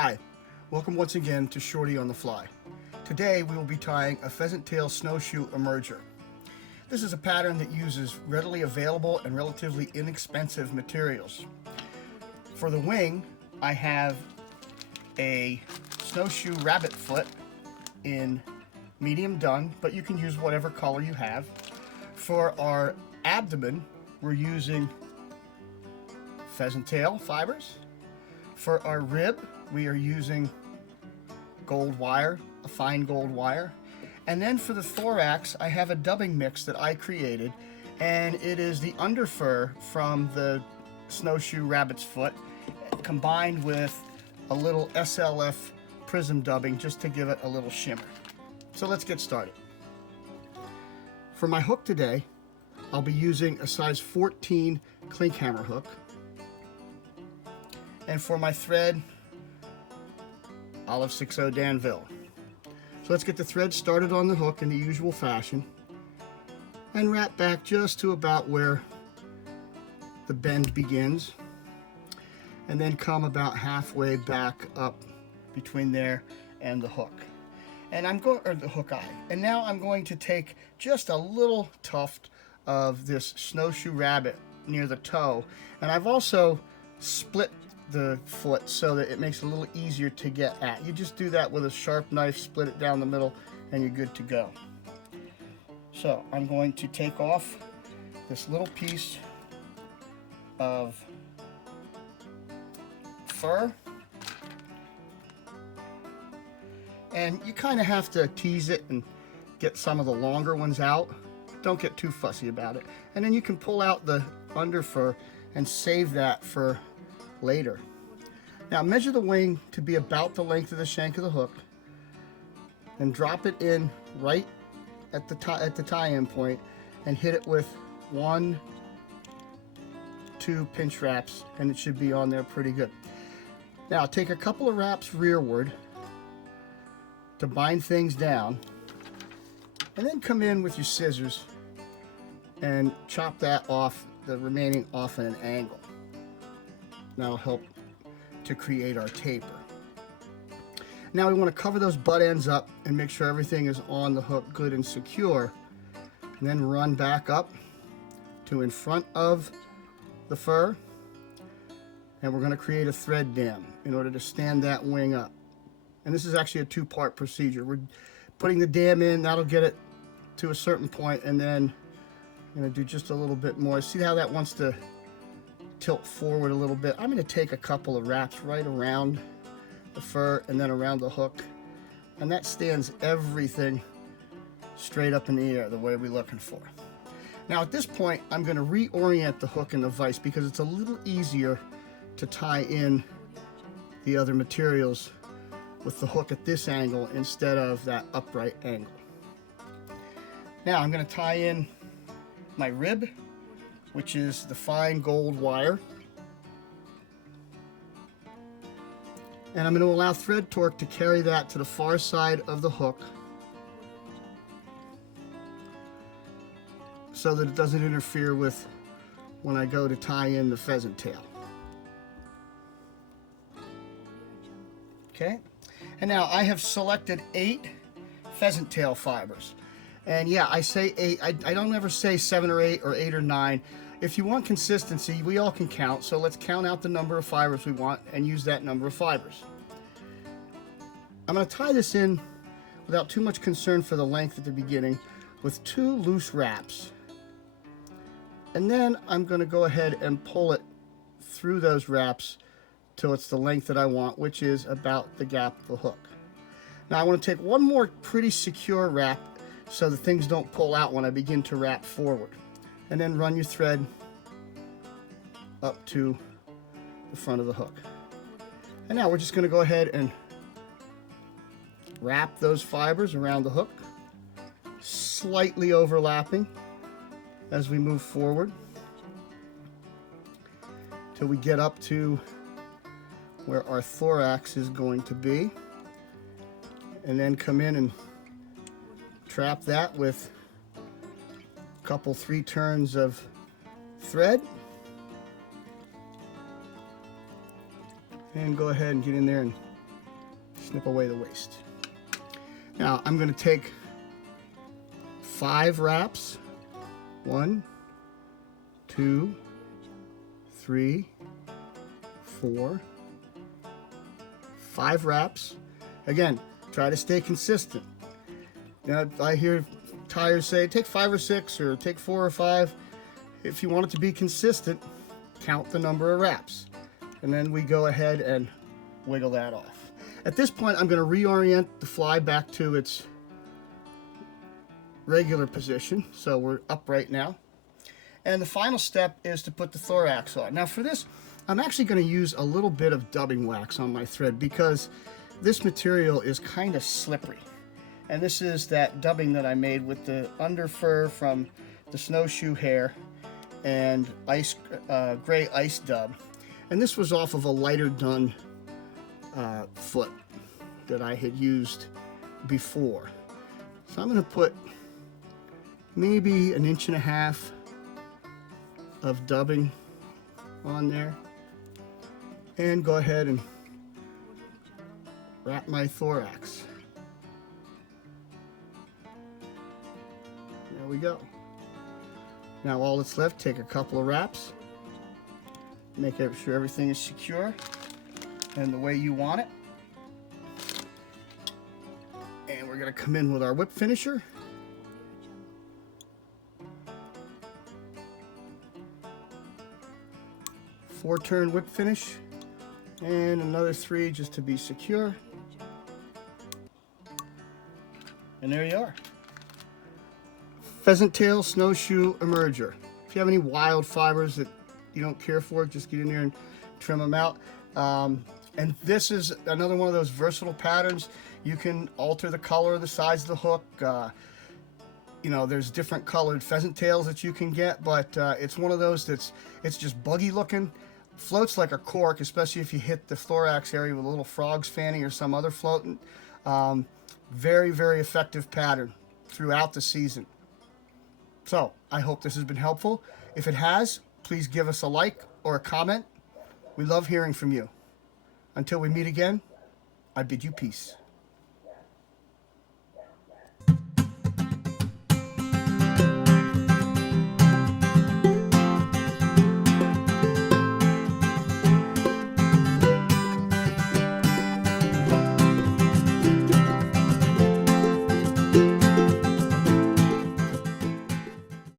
Hi, welcome once again to Shorty on the Fly. Today we will be tying a pheasant tail snowshoe emerger. This is a pattern that uses readily available and relatively inexpensive materials. For the wing, I have a snowshoe rabbit foot in medium dun, but you can use whatever color you have. For our abdomen, we're using pheasant tail fibers. For our rib, we are using gold wire, a fine gold wire. And then for the thorax, I have a dubbing mix that I created, and it is the underfur from the snowshoe rabbit's foot combined with a little SLF prism dubbing just to give it a little shimmer. So let's get started. For my hook today, I'll be using a size 14 clink hammer hook. And for my thread, Olive 60 Danville. So let's get the thread started on the hook in the usual fashion and wrap back just to about where the bend begins, and then come about halfway back up between there and the hook. And I'm going, or the hook eye. And now I'm going to take just a little tuft of this snowshoe rabbit near the toe, and I've also split the foot so that it makes it a little easier to get at. You just do that with a sharp knife, split it down the middle, and you're good to go. So I'm going to take off this little piece of fur, and you kind of have to tease it and get some of the longer ones out. Don't get too fussy about it. And then you can pull out the underfur and save that for later. Now measure the wing to be about the length of the shank of the hook, and drop it in right at the tie-in point, and hit it with 1, 2 pinch wraps, and it should be on there pretty good. Now take a couple of wraps rearward to bind things down, and then come in with your scissors and chop that off, the remaining off at an angle. That'll help to create our taper. Now we want to cover those butt ends up and make sure everything is on the hook good and secure, and then run back up to in front of the fur, and we're going to create a thread dam in order to stand that wing up. And this is actually a 2-part procedure. We're putting the dam in, that'll get it to a certain point, and then I'm going to do just a little bit more. See how that wants to tilt forward a little bit? I'm going to take a couple of wraps right around the fur and then around the hook, and that stands everything straight up in the air the way we're looking for. Now at this point, I'm going to reorient the hook in the vise because it's a little easier to tie in the other materials with the hook at this angle instead of that upright angle. Now I'm going to tie in my rib, which is the fine gold wire, and I'm going to allow thread torque to carry that to the far side of the hook so that it doesn't interfere with when I go to tie in the pheasant tail. Okay, and now I have selected 8 pheasant tail fibers. And yeah, I say 8. I don't ever say 7 or 8 or 8 or 9. If you want consistency, we all can count. So let's count out the number of fibers we want and use that number of fibers. I'm going to tie this in without too much concern for the length at the beginning with 2 loose wraps. And then I'm going to go ahead and pull it through those wraps till it's the length that I want, which is about the gap of the hook. Now I want to take one more pretty secure wrap so that things don't pull out when I begin to wrap forward. And then run your thread up to the front of the hook. And now we're just going to go ahead and wrap those fibers around the hook, slightly overlapping as we move forward till we get up to where our thorax is going to be, and then come in and trap that with a couple 3 turns of thread, and go ahead and get in there and snip away the waste. Now I'm going to take 5 wraps. 1, 2, 3, 4, 5 wraps. Again, try to stay consistent. Now, I hear tyers say take 5 or 6 or take 4 or 5. If you want it to be consistent, count the number of wraps. And then we go ahead and wiggle that off. At this point, I'm going to reorient the fly back to its regular position. So we're upright now. And the final step is to put the thorax on. Now for this, I'm actually going to use a little bit of dubbing wax on my thread because this material is kind of slippery. And this is that dubbing that I made with the under fur from the snowshoe hair and gray ice dub. And this was off of a lighter done foot that I had used before. So I'm going to put maybe 1.5 inches of dubbing on there and go ahead and wrap my thorax. There we go. Now all that's left, take a couple of wraps, make sure everything is secure and the way you want it. And we're going to come in with our whip finisher. Four-turn whip finish and another 3 just to be secure. And there you are. Pheasant tail snowshoe emerger. If you have any wild fibers that you don't care for, just get in there and trim them out. And this is another one of those versatile patterns. You can alter the color, the size of the hook. You know, there's different colored pheasant tails that you can get, but it's one of those it's just buggy looking. Floats like a cork, especially if you hit the thorax area with a little frog's fanny or some other floating. Very, very effective pattern throughout the season. So I hope this has been helpful. If it has, please give us a like or a comment. We love hearing from you. Until we meet again, I bid you peace.